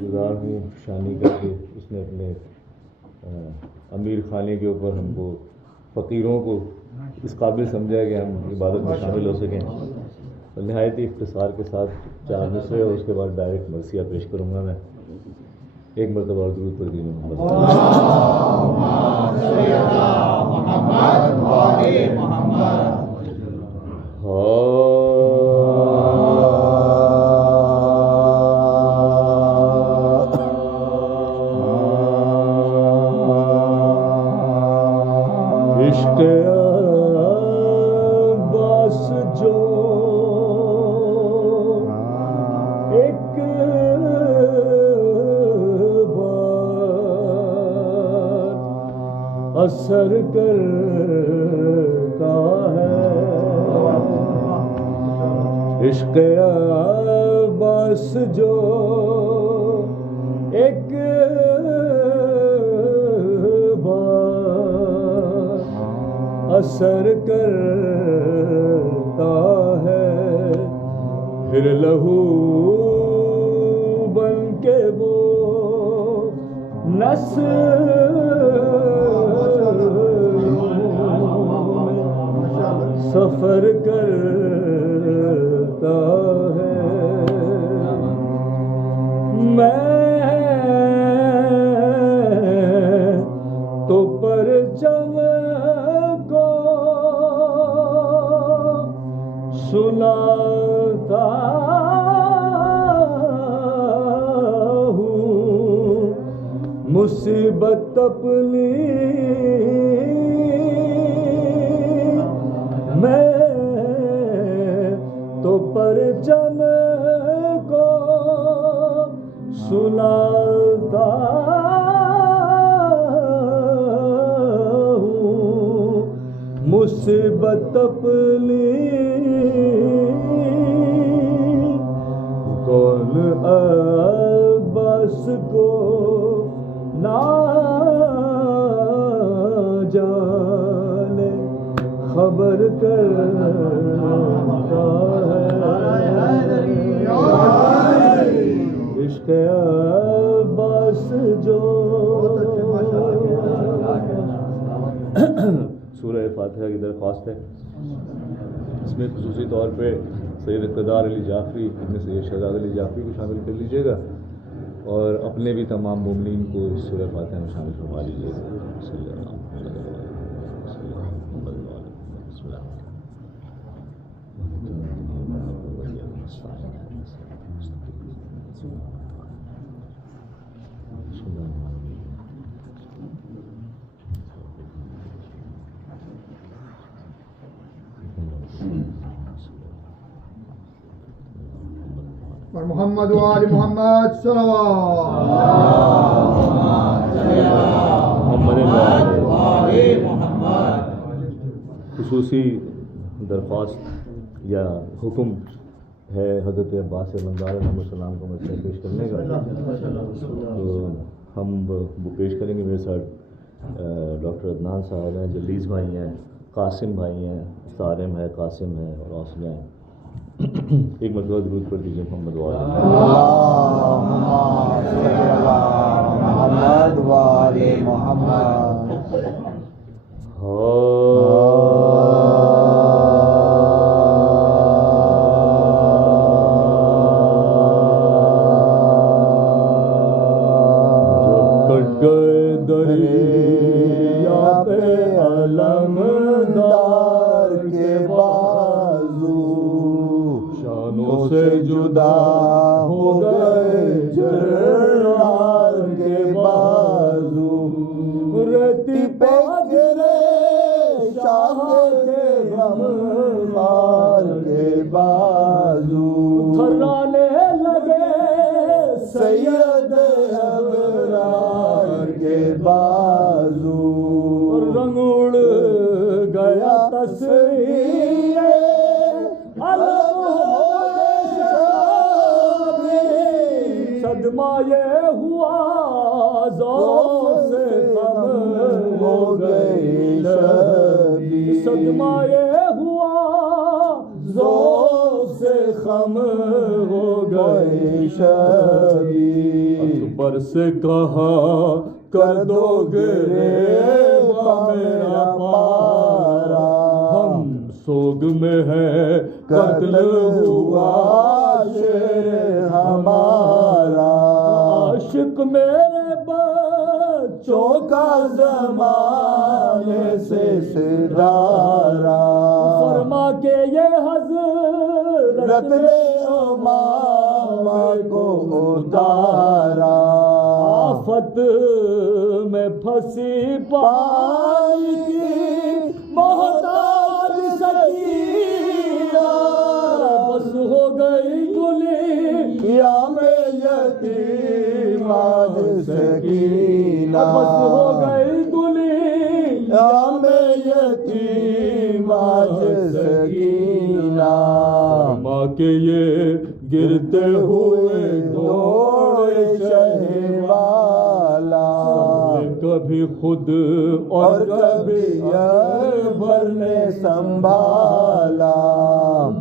گزار ہوں شانی کا کہ اس نے اپنے امیر خانے کے اوپر ہم کو فقیروں کو اس قابل سمجھا کہ ہم عبادت میں شامل ہو سکیں. نہایت ہی اختصار کے ساتھ 4 مصرے اور اس کے بعد ڈائریکٹ مرثیہ پیش کروں گا. میں ایک مرتبہ اور درود پڑھ دیجیے محمد عشق عباس جو ایک بار اثر کرتا ہے. عشق عباس جو ایک اثر کرتا ہے. پھر لہو بن کے وہ نس سفر کرتا ہے. میں تو پرچم سناتا ہوں مصیبت اپنی میں تو پرچم کو سناتا ہوں مصیبت اپنی. کون عباس کو نہ جانے خبر کرتا ہے. عشق عباس جو. سورہ فاتحہ کی درخواست ہے. اس میں خصوصی طور پہ سید اقتدار علی جعفری ابن سید شہزاد علی جعفری کو شامل کر لیجیے گا اور اپنے بھی تمام مومنین کو اس سورہ فاتحہ میں شامل فرما لیجیے گا. اور محمد و آل محمد خصوصی درخواست یا حکم ہے حضرت عباس علمدار علیہ السلام کو مسئلہ پیش کرنے کا. تو ہم وہ پیش کریں گے. میرے ساتھ ڈاکٹر عدنان صاحب ہیں, جلیز بھائی ہیں, قاسم بھائی ہیں, صارم ہے, قاسم ہے اور حوصلہ ہیں. ایک مرتبہ درود پڑھ دیجیے محمد وآل محمد. جب کٹ گئے دریا پہ علمدار کے بازو, شانوں سے جدا ہو گئے جرار کے بازو, رتی پہ گرے شاہ کے غمخوار کے بازو, تھرانے لگے سید ابرار کے بازو, رنگ اڑ گیا تصویر صدمہ یہ ہوا ذوق سے غم ہو گئی شبی, صدمہ یہ ہوا ذوق سے غم ہو گئی شبی اکبر سے کہا کر دو گریباں میرا پارا ہم سوگ میں ہے قتل ہوا شیر ہمارا عاشق میرے بچوں کا زمانے سے سدارا فرما کے یہ حضرت نے امامہ کو اتارا آفت میں پھنسی پانی کی محتاج سکینہ بس ہو گئی گلی یا میں یتیم آج سکینہ بس ہو گئی گلی یا میں یتیم آج سکینہ ماں کے یہ گرتے ہوئے دوڑے شہ والا کبھی خود اور کبھی اکبر نے سنبھالا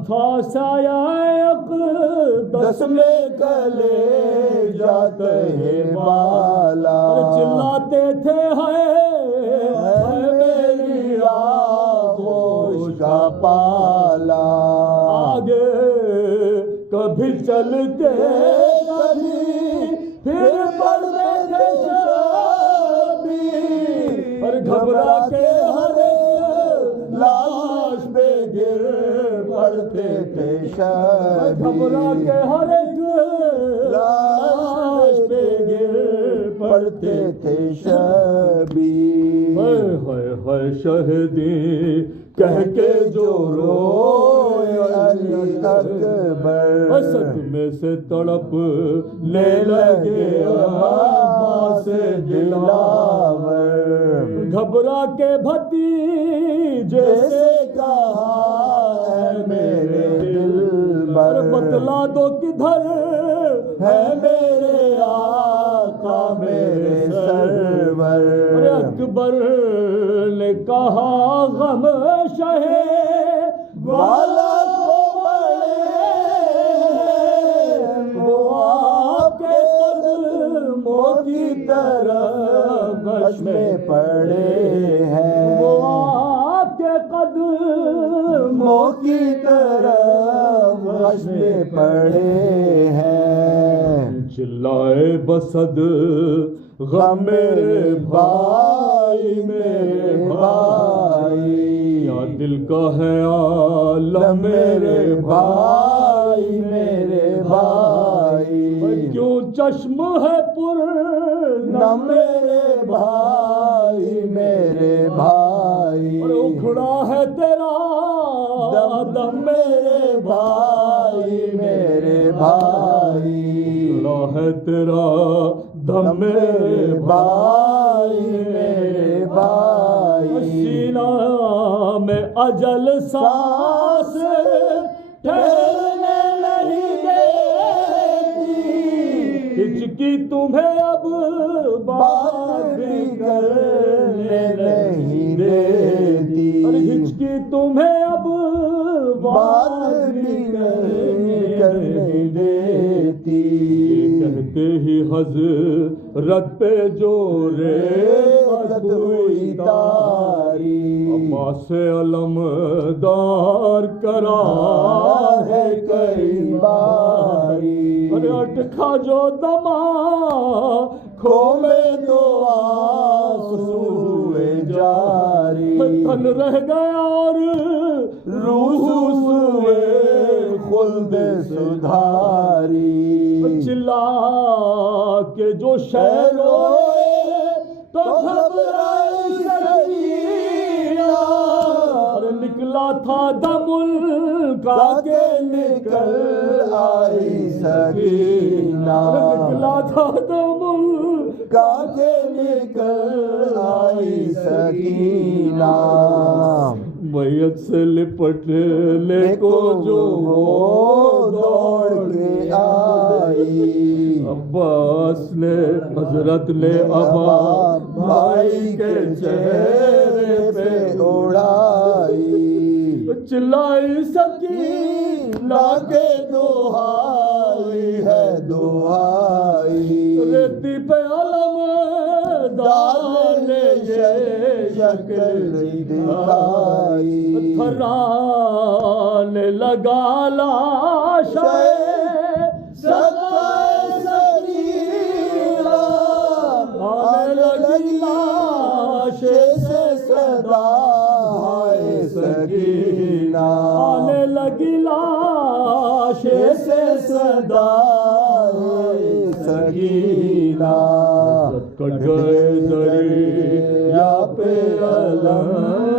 تھا سایہ اقدس میں کلے جاتے ہیں بالا چلاتے تھے ہے میری آغوش کا پالا آگے کبھی چلتے کبھی پھر پڑتے تھے شبی اور گھبرا کے ہر لاش پہ گر پڑتے تھے شبی گھبرا کے ہر لاش پہ گر پڑتے تھے شبی ہائے شہدی کہہ کے جو روئے علی اکبر صدمے سے تڑپ لے لگے عباس دلاور گھبرا کے بھتیجے سے کہا ہے میرے دلبر بتلا دو کدھر ہے میرے آقا میرے سرور اکبر نے کہا غم شہ والا کو بڑے وہ آپ کے قدموں کی طرف غش میں پڑے ہیں وہ آپ کے قدموں کی طرف غش میں پڑے ہیں چلائے بسد غم میرے بھائی میرے بھائی یا دل کا ہے عالم میرے بھائی میرے بھائی کیوں چشم ہے پر نم میرے بھائی میرے بھائی اور اکھڑا ہے تیرا دم میرے بھائی میرے بھائی اکھڑا ہے تیرا دم میرے بھائی میرے بھائی سینہ میں اجل سانس ٹھہرنے نہیں دیتی ہچکی تمہیں اب بات بھی کرنے نہیں دیتی ہچکی تمہیں اب بات بھی کرنے نہیں دیتی کہتے ہی حضرت پہ جو ریت ہوئی تاری عباس علمدار کرا ہے کئی باری اٹکھا جو دما کھو میں تو آنسو ہوئے جاری تن رہ گیا اور روح سوئے خلد سدھاری چلا کے جو شہ روئے تو گھبرائی سکینہ اور نکلا تھا دم کا کے نکل آئی سکینہ نکلا تھا دم کا کے نکل آئی سکینہ میت سے لپٹنے کو جو وہ دوڑ کے آئی عباس نے حضرت نے ابا بھائی کے چہرے پہ اڑائی چلائی سکینہ کے دو ہاتھ ڈال یہ شکل دکھائی تھرانے لگا لاشے آنے لگی لاش سے صدا ہائے سکینہ آنے لگی لاش سے صدا ہائے سکینہ کٹ گئے دریا پہ علم